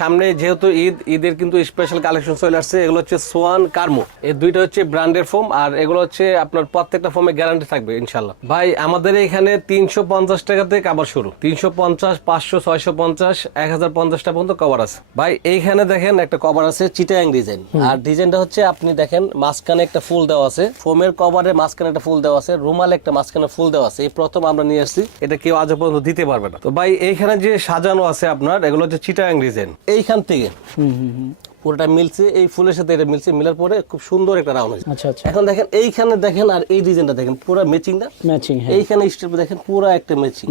সামনে যেহেতু ঈদের কিন্তু স্পেশাল কালেকশন চলে আসছে। এগুলো হচ্ছে সোয়ান কার্মো, এই দুইটা হচ্ছে ব্র্যান্ডের ফোম, আর এগুলো হচ্ছে আপনার প্রত্যেকটা ফোমে গ্যারান্টি থাকবে ইনশাল্লাহ। ভাই আমাদের এখানে 350 টাকা থেকে কভার শুরু, 350, 500, 650, 1050 টাকা পর্যন্ত কভার আছে। ভাই এইখানে দেখেন একটা কভার আছে চিটাগাং ডিজাইন, আর ডিজাইনটা হচ্ছে আপনি দেখেন মাঝখানে একটা ফুল দেওয়া আছে, ফোমের কভারে মাঝখানে একটা ফুল দেওয়া আছে, রুমাল একটা মাঝখানে ফুল দেওয়া আছে। এই প্রথম আমরা নিয়ে আসছি, এটা কেউ আজ পর্যন্ত দিতে পারবে না। তো ভাই এইখানে যে সাজানো আছে আপনার, এগুলো হচ্ছে চিটাগাং ডিজাইন। এইখান থেকে পুরোটা মিলছে, এই ফুলের সাথে এটা মিলছে, মিলার পরে খুব সুন্দর একটা রাউন্ড হয়েছে। আচ্ছা আচ্ছা, এখন দেখেন এইখানে দেখেন, আর এই ডিজাইনটা দেখেন পুরো ম্যাচিং না, ম্যাচিং। হ্যাঁ, এইখানে স্টেপ দেখেন পুরো একটা ম্যাচিং।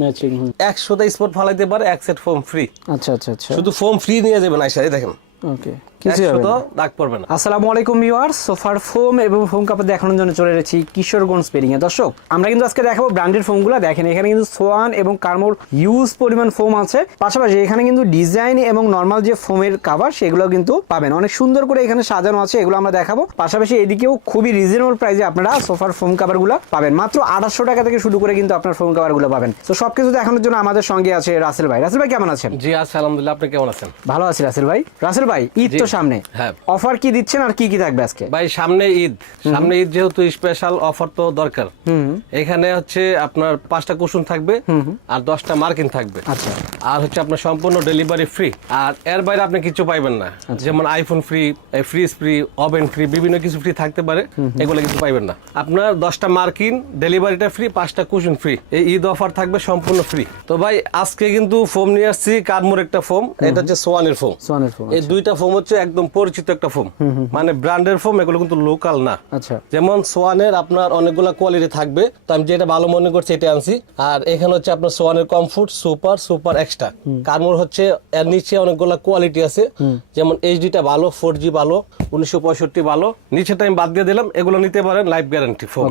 100টা স্পট ফালাইতে পারে, এক সেট ফোম ফ্রি। আচ্ছা আচ্ছা আচ্ছা, শুধু ফোম ফ্রি নিয়ে যাবেন আইসা, এই দেখেন ওকে, কিছু হবে না, দাগ পড়বে না। আসসালামু আলাইকুম ভিউয়ার্স, সোফার ফোম এবং ফোম কাপড় দেখানোর জন্য চলে এসেছি কিশোরগঞ্জ পেরিং এ। দর্শক, আমরা কিন্তু আজকে দেখাবো ব্র্যান্ডেড ফোমগুলো। দেখেন এখানে কিন্তু সোয়ান এবং কার্মোর হিউজ পরিমাণ ফোম আছে, পাশাপাশি এখানে কিন্তু ডিজাইন এবং নর্মাল যে ফোমের কাভার সেগুলো কিন্তু পাবেন। অনেক সুন্দর করে এখানে সাজানো আছে, এগুলো আমরা দেখাবো। পাশাপাশি এদিকেও খুবই রিজনেবল প্রাইসে আপনারা সোফার ফোম কাভারগুলো পাবেন, মাত্র 2800 টাকা থেকে শুরু করে কিন্তু আপনার ফোম কাভারগুলো পাবেন। তো সবকিছু দেখানোর জন্য আমাদের সঙ্গে আছে রাসেল ভাই। রাসেল ভাই কেমন আছেন? জি আছি আলহামদুলিল্লাহ, আপনি কেমন আছেন? ভালো আছি রাসেল ভাই। রাসেল ভাই, ঈদ তো সামনে, হ্যাঁ, অফার কি দিচ্ছেন আর কি কি থাকবে আজকে? ভাই সামনে ঈদ যেহেতু স্পেশাল অফার তো দরকার। এখানে হচ্ছে আপনার 5টা কুশন থাকবে আর 10টা মার্কিন থাকবে। আচ্ছা, আর হচ্ছে আপনার সম্পূর্ণ ডেলিভারি ফ্রি, আর এর বাইরে আপনি কিছু পাইবেন না। যেমন iPhone free, fridge free, oven free, বিভিন্ন কিছু ফ্রি থাকতে পারে, এগুলো কিছু পাইবেন না। আপনার 10টা মার্কিন, ডেলিভারিটা ফ্রি, 5টা কুশন ফ্রি, এই ঈদ অফার থাকবে সম্পূর্ণ ফ্রি। তো ভাই আজকে কিন্তু ফোম নিয়ে আসছি, কার্মোর একটা ফোম, এটা হচ্ছে সোয়ানের ফোম। এই দুইটা ফোম হচ্ছে একদম পরিচিত একটা ফোম, মানে ব্র্যান্ডের ফোম, এগুলো কিন্তু লোকাল না। আচ্ছা, যেমন সোয়ানের আপনার অনেকগুলো কোয়ালিটি থাকবে, তো আমি যেটা ভালো মনে করছি এটা আনছি। আর এখানে হচ্ছে আপনার সোয়ানের কমফোর্ট, সুপার, সুপার এক্সট্রা। কার্মোর হচ্ছে এর নিচে অনেকগুলো কোয়ালিটি আছে, যেমন এইচডিটা ভালো, 4G ভালো, 1965 ভালো। নিচেটা আমি বাদ দিয়ে দিলাম, এগুলো নিতে পারেন লাইফ গ্যারান্টি ফোম,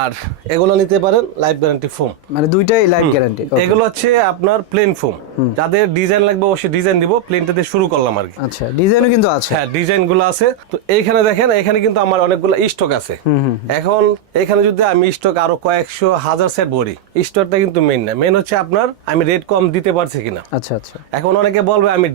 আর এগুলো নিতে পারেন লাইফ গ্যারান্টি ফোম, মানে দুইটাই লাইফ গ্যারান্টি। এগুলো হচ্ছে আপনার প্লেন ফোম, যাদের ডিজাইন লাগবে অবশ্যই ডিজাইন দিব, প্লেনটা দিয়ে শুরু করলাম আর কি। আচ্ছা, ডিজাইনও কিন্তু আছে? হ্যাঁ, ডিজাইন গুলো আছে। তো এইখানে দেখেন, এখানে কিন্তু আমার অনেকগুলো স্টক আছে। এখন এখানে যদি আমি স্টক আরো কয়েকশো হাজার সেট ভরি, স্টকটা কিন্তু মেইন না, মেইন হচ্ছে আপনার আমি রেট কম দিতে পারছি কিনা। আচ্ছা আচ্ছা, এখন অনেকে বলবে আমি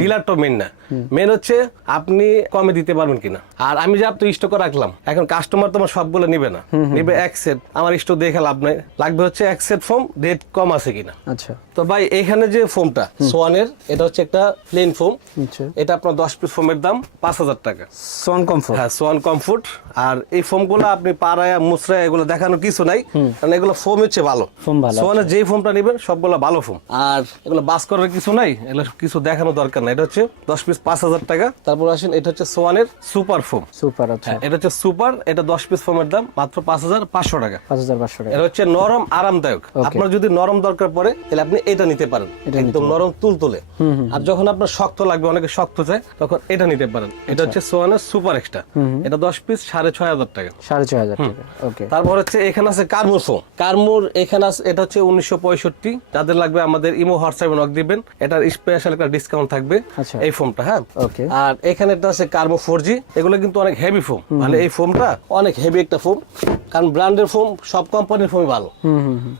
ডিলার তো মেইন না, মেইন হচ্ছে আপনি কমে দিতে পারবেন কিনা। আর আমি যে আপনি স্টক রাখলাম, এখন কাস্টমার তোমার সবগুলো নিবে না, নিবে এক সেট, আমার স্টক দেখে লাভ নাই, লাগবে হচ্ছে এক সেট ফোম, রেট কম আছে কিনা। আচ্ছা, তো ভাই এখানে যে ফোমটা সোয়ানের, এটা হচ্ছে একটা প্লেন ফোম, এটা আপনার 10 পিস ফোমের দাম 5000 টাকা। সোয়ান কমফোর্ট, হ্যাঁ সোয়ান কমফোর্ট। আর এই ফোমগুলো আপনি পাড়ায় মুসরায় এগুলো দেখানোর কিছু নাই, কারণ এগুলো ফোম হচ্ছে ভালো, সোয়ানের যেই ফোমটা নেবেন সবগুলো ভালো ফোম, আর এগুলো বাস করার কিছু নাই, এগুলো কিছু দেখানোর দরকার নাই। এটা হচ্ছে 10 পিস 5000 টাকা। তারপর আসেন, এটা হচ্ছে সোয়ানের সুপার ফোম, সুপার। আচ্ছা, এটা হচ্ছে সুপার, এটা 10 পিস ফোমের দাম মাত্র 5500 টাকা। 5500 টাকা। এটা হচ্ছে নরম আরামদায়ক, আপনার যদি নরম দরকার পড়ে তাহলে আপনি এটা নিতে পারেন, একদম নরম তুলতুলে। আর যখন আপনার শক্ত লাগবে, অনেকে শক্ত চায়, তখন এটা নিতে পারেন। এটা হচ্ছে সোয়ানের সুপার এক্সট্রা, এটা 10 পিস 6500 টাকা। 6500 টাকা, ওকে। তারপর হচ্ছে এখানে আছে কার্মোর ফোম, কার্মোর এখানে আছে, এটা হচ্ছে 1965, যাদের লাগবে আমাদের ইমো হোয়াটসঅ্যাপে নক দিবেন, এটার স্পেশাল একটা ডিসকাউন্ট থাকবে এই ফোমটা। হ্যাঁ, ওকে। আর এখানে একটা আছে কার্মো 4G, এগুলো কিন্তু অনেক হেভি ফোম, মানে এই ফোমটা অনেক হেভি একটা ফোম, কারণ ব্র্যান্ডের ফোম সব কোম্পানির ফোমই ভালো,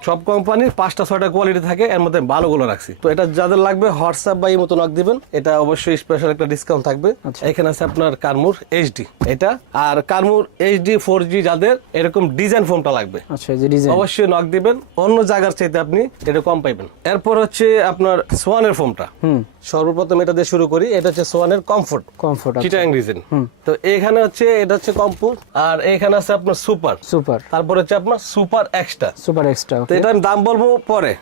সব কোম্পানির 5টা 6টা কোয়ালিটি থাকে, এর মধ্যে ভালোগুলো রাখছি। তো এটা যাদের লাগবে হোয়াটসঅ্যাপ বা ইমো নক দিবেন, এটা অবশ্যই স্পেশাল একটা ডিসকাউন্ট থাকবে। এখানে আছে আপনার কার্মুর এইচডি, এটা আর কার্মুর এইচডি 4G, যাদের এরকম ডিজাইন ফোমটা লাগবে অবশ্যই নক দিবেন, অন্য জায়গার চাইতে আপনি এটা কম পাইবেন। এরপর হচ্ছে আপনার সোয়ানের ফোমটা, সর্বপ্রথম এটা দিয়ে শুরু করি। এটা হচ্ছে সোয়ানের কমফোর্ট, চিটাগাং ডিজাইন। তো এখানে হচ্ছে এটা হচ্ছে কমফোর্ট, আর এখানে আছে আপনার সুপার, তারপর হচ্ছে আপনার সুপার এক্সট্রা। তো এটা আমি দাম বলবো পরে,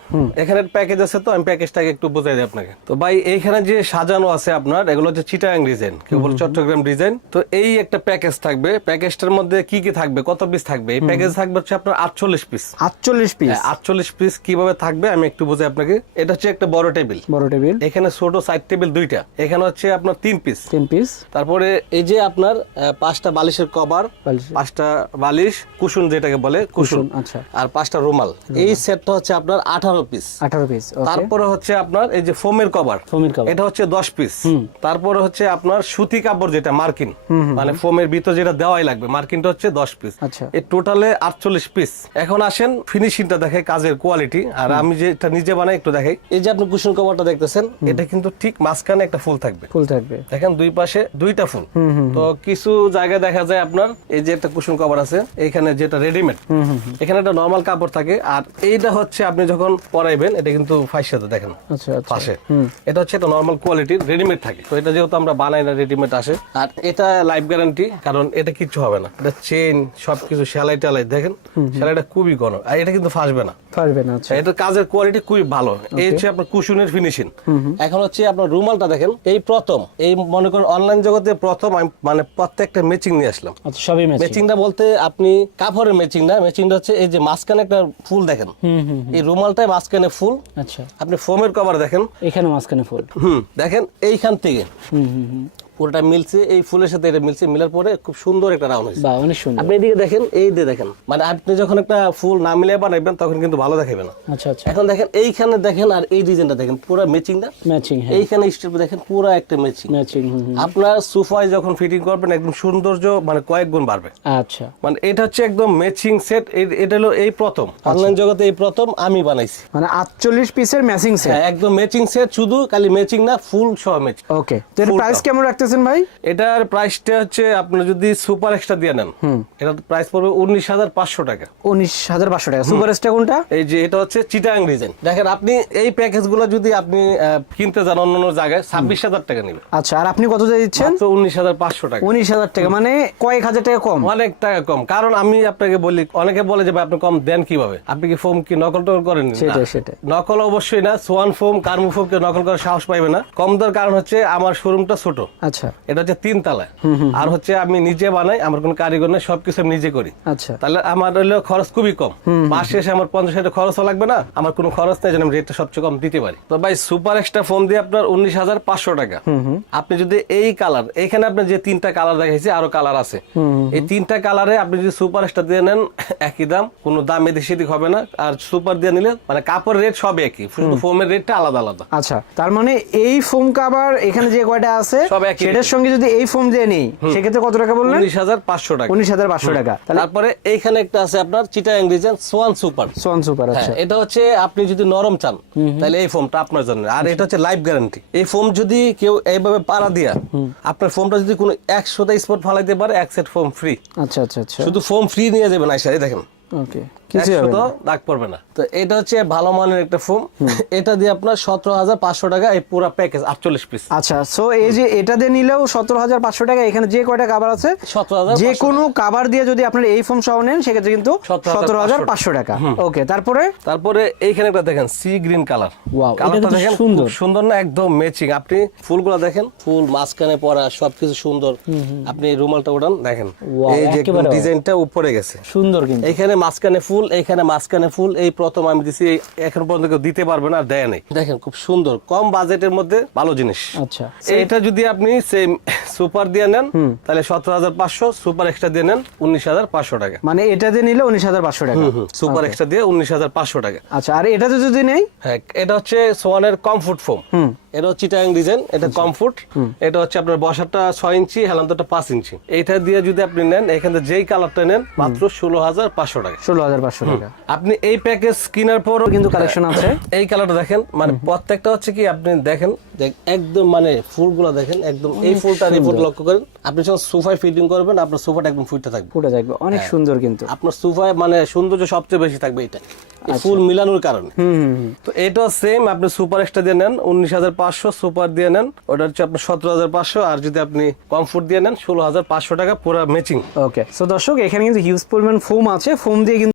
এখানে প্যাকেজ আছে, তো আমি প্যাকেজটাকে একটু বুঝাই দিই আপনাকে। তো ভাই এইখানে যে সাজানো আছে আপনার, এগুলো হচ্ছে চিটাগাং ডিজাইন, কেউ বলে চট্টগ্রাম ডিজাইন। তো এই একটা প্যাকেজ থাকবে, প্যাকেজটার মধ্যে কি কি থাকবে, কত পিস থাকবে? এই প্যাকেজ থাকবে হচ্ছে আপনার 48 পিস। 48 পিস কিভাবে থাকবে আমি একটু বুঝাই আপনাকে। এটা হচ্ছে একটা বড় টেবিল, এখানে ছোট সাইড টেবিল 2টা, এখানে হচ্ছে আপনার 3 পিস। তারপরে এই যে আপনার 5টা বালিশের কভার, 5টা বালিশ, কুশন যেটাকে বলে কুশন, আচ্ছা, আর 5টা রুমাল। এই সেটটা হচ্ছে আপনার 18 পিস। 18 পিস। তারপরে হচ্ছে আপনার এই যে ফোমের কভার, এটা হচ্ছে 10 পিস। তারপরে হচ্ছে আপনার সুতি কাপড় যেটা মার্কিন, মানে ফোমের ভিতর যেটা দেওয়াই লাগবে, মার্কিনটা হচ্ছে 10 পিস। আচ্ছা, এই টোটালে 48 পিস। এখন আসেন ফিনিশিংটা দেখে, কাজের কোয়ালিটি। আর আমি যেটা নিজে বানাই একটু দেখাই। এই যে আপনি কুশন কভারটা দেখতেছেন, এটা কিন্তু ঠিক মাঝখানে একটা ফুল থাকবে, দেখেন দুই পাশে 2টা ফুল। তো কিছু জায়গায় দেখা যায় আপনার এই যে একটা কুশন কভার আছে, এখানে যেটা রেডিমেড, এখানে একটা নরমাল কাপড় থাকে, আর এইটা হচ্ছে আপনি যখন পরাইবেন এটা কিন্তু ফাইসাতে দেখেন পাশে, এটা হচ্ছে একটা নরমাল কোয়ালিটির রেডিমেড থাকে। তো এটা যেহেতু আমরা বানাই না, রেডিমেড আসে। আর এটা লাইফ গ্যারান্টি, কারণ এটা কিচ্ছু হবে না। এটা চেইন সবকিছু সেলাই টেলাই দেখেন, সেলাইটা খুবই ঘন, আর এটা কিন্তু ফাসবে না। আচ্ছা, এটা কাজের কোয়ালিটি খুবই ভালো। এই হচ্ছে আপনার কুশনের ফিনিশিং। এখন হচ্ছে আপনার রুমালটা দেখেন, এই প্রথম, এই মনে করেন অনলাইন জগতে প্রথম আমি মানে প্রত্যেকটা ম্যাচিং নিয়ে আসলাম। আচ্ছা, সবই ম্যাচিংটা বলতে আপনি কাপড়ের ম্যাচিং না, ম্যাচিংটা হচ্ছে এই যে মাঝখানে একটা ফুল দেখেন, এই রুমালটায় মাঝখানে ফুল। আচ্ছা, আপনি ফোমের কভার দেখেন, এখানে মাঝখানে ফুল। দেখেন এইখান থেকে পুরোটা মিলছে, এই ফুলের সাথে এটা মিলছে, মিলার পরে খুব সুন্দর একটা রাউন্ড হয়েছে। অনেক সুন্দর। আপনি এদিকে দেখেন, এই দিয়ে দেখেন, মানে আপনি যখন একটা ফুল না মিলিয়ে বানাইবেন তখন কিন্তু ভালো দেখাবে না। আচ্ছা, আচ্ছা, এখন দেখেন এইখানে দেখেন, আর এই ডিজাইনটা দেখেন, পুরো ম্যাচিংটা ম্যাচিং। এইখানে স্টেপ দেখেন, পুরো একটা ম্যাচিং। আপনার সোফায় যখন ফিটিং করবেন একদম সৌন্দর্য মানে কয়েক গুণ বাড়বে। আচ্ছা, মানে এটা হচ্ছে একদম ম্যাচিং সেট। এটা হলো এই প্রথম অনলাইন জগতে, এই প্রথম আমি বানাইছি। মানে 48 পিসের ম্যাচিং সেট। হ্যাঁ, একদম ম্যাচিং সেট, শুধু খালি ম্যাচিং না, ফুল সহ ম্যাচিং। ওকে, তো এর প্রাইস কেমন রাখতেছেন ভাই? এটার প্রাইসটা হচ্ছে আপনি যদি সুপার এক্সট্রা দিয়ে নেন, এটার প্রাইস পড়বে 19,500 টাকা। 19,500 টাকা। সুপার এক্সট্রা কোনটা? এই যে এটা হচ্ছে চিটাং ডিজাইন। দেখেন আপনি এই প্যাকেজগুলো যদি আপনি কিনতে যান অন্য জায়গায় 26,000 টাকা নেবে। আচ্ছা, আর আপনি কত দিয়ে দিচ্ছেন? মাত্র 19,500 টাকা। 19,000 টাকা, মানে কয়েক হাজার টাকা কম। অনেক টাকা কম। কারণ আমি আপনাকে বলি, অনেকে বলে যে ভাই আপনি কম দেন কিভাবে, আপনি কি ফোম কি নকল টকল করেন? সেটাই। নকল অবশ্যই না। সোয়ান ফোম, কার্মু ফোম কে নকল করার সাহস পাইবে না। কম দেওয়ার কারণ হচ্ছে আমার শোরুমটা ছোট। আচ্ছা, এটা হচ্ছে 3 তলায়, আর হচ্ছে আমি নিজে বানাই, আমার কোনো কারিগর নেই, সবকিছু আমি নিজে করি। আচ্ছা, তাহলে আমার হলো খরচ খুবই কম। মাস শেষে আমার 50,000 খরচও লাগবে না, আমার কোনো খরচ নেই, যেন আমি রেটটা সবচেয়ে কম দিতে পারি। তো ভাই সুপার এক্সট্রা ফোম দিয়ে আপনার 19,500 টাকা। আপনি যদি এই কালার, এখানে আপনার যে 3টা কালার দেখাইছি, আরো কালার আছে, এই 3টা কালারে আপনি যদি সুপার এক্সট্রা দিয়ে নেন একই দাম, কোনো দাম এদিক সেদিক হবে না। আর সুপার দিয়ে নিলে মানে কাপড়ের রেট সব একই, শুধু ফোমের রেটটা আলাদা আলাদা। আচ্ছা, তার মানে এই ফোম কভার এখানে যে কয়টা আছে সব একই, সেটার সঙ্গে যদি এই ফোম দিয়ে নেই সেক্ষেত্রে কত টাকা বললেন? 19,500 টাকা। 19,500 টাকা। তারপরে এইখানে একটা আছে আপনার চিটাং ডিজাইন সোয়ান সুপার। আচ্ছা, এটা হচ্ছে আপনি যদি নরম চান তাহলে এই ফোমটা আপনার জন্য। আর এটা হচ্ছে লাইফ গ্যারান্টি। এই ফোম যদি কেউ এইভাবে পাড়া দিয়া, আপনার ফোমটা যদি কোনো 100টা স্পট ফালাইতে পারে, 1 সেট ফোম ফ্রি। আচ্ছা, শুধু ফোম ফ্রি নিয়ে যাবেন আইসা, এই দেখেন। ওকে, কিছু হবে না, দাগ পড়বে না। তো এটা হচ্ছে ভালো মানের একটা ফোম। এটা দিয়ে আপনার 17,500 টাকা এই পুরো প্যাকেজ 48 পিস। আচ্ছা, সো এই যে এটা দিয়ে নিলেও 17,500 টাকা। এখানে যে কয়টা কভার আছে, 17,500 যে কোনো কভার দিয়ে যদি আপনার এই ফোম সহ নেন সেক্ষেত্রে কিন্তু 17,500 টাকা। ওকে, তারপরে এইখানে একটা দেখেন সি গ্রিন কালার। ওয়াও, কালারটা দেখেন সুন্দর সুন্দর না, একদম ম্যাচিং। আপনি ফুলগুলো দেখেন, ফুল মাঝখানে পরা, সবকিছু সুন্দর। আপনি এই রুমালটা ওঠান, দেখেন এই যে ডিজাইনটা উপরে গেছে, সুন্দর। কিন্তু এখানে মাঝখানে ফুল, এইখানে মাঝখানে ফুল, এই প্রথম আমি দিছি, এখন পর্যন্ত কেউ দিতে পারবে না, দেয় নাই। দেখেন খুব সুন্দর, কম বাজেটের মধ্যে ভালো জিনিস। আচ্ছা, এটা যদি আপনি সেম সুপার দিয়ে নেন তাহলে 17,500, সুপার এক্সট্রা দিয়ে নেন 19,500 টাকা। মানে এটা দিয়ে নিলে 19,500 টাকা, সুপার এক্সট্রা দিয়ে 19,500 টাকা। আচ্ছা, আর এটাতে যদি নেই? হ্যাঁ, এটা হচ্ছে সোয়ানের কমফোর্ট ফোম। এটা চিটাং ডিজাইন, এটা কমফোর্ট। এটা হচ্ছে আপনার বসাটা 6 ইঞ্চি, হেলান্তটা 5 ইঞ্চি। এইটা দিয়ে যদি আপনি নেন, এখানে যেই কালারটা নেন মাত্র 16,500 টাকা। 16,500 টাকা। আপনি এই প্যাকেজ কেনার পরও কিন্তু কালেকশন আছে। এই কালারটা দেখেন, মানে প্রত্যেকটা হচ্ছে কি আপনি দেখেন, একদম মানে ফুলগুলো দেখেন, একদম এই ফুলটা লক্ষ্য করেন। আপনি যখন সোফায় ফিটিং করবেন, আপনার সোফাটা একদম ফুটে থাকবে, অনেক সুন্দর। কিন্তু আপনার সোফায় মানে সৌন্দর্য সবচেয়ে বেশি থাকবে এটা, ফুল মিলানোর কারণে। তো এটা সেম, আপনি সুপার এক্সট্রা দিয়ে নেন 19,500, সুপার দিয়ে নেন ওটা হচ্ছে আপনার 17,500, আর যদি আপনি কমফোর্ট দিয়ে নেন 16,500 টাকা পুরো ম্যাচিং। ওকে, সো দর্শক এখানে কিন্তু হিউজ পরিমাণ ফোম আছে। ফোম দিয়ে কিন্তু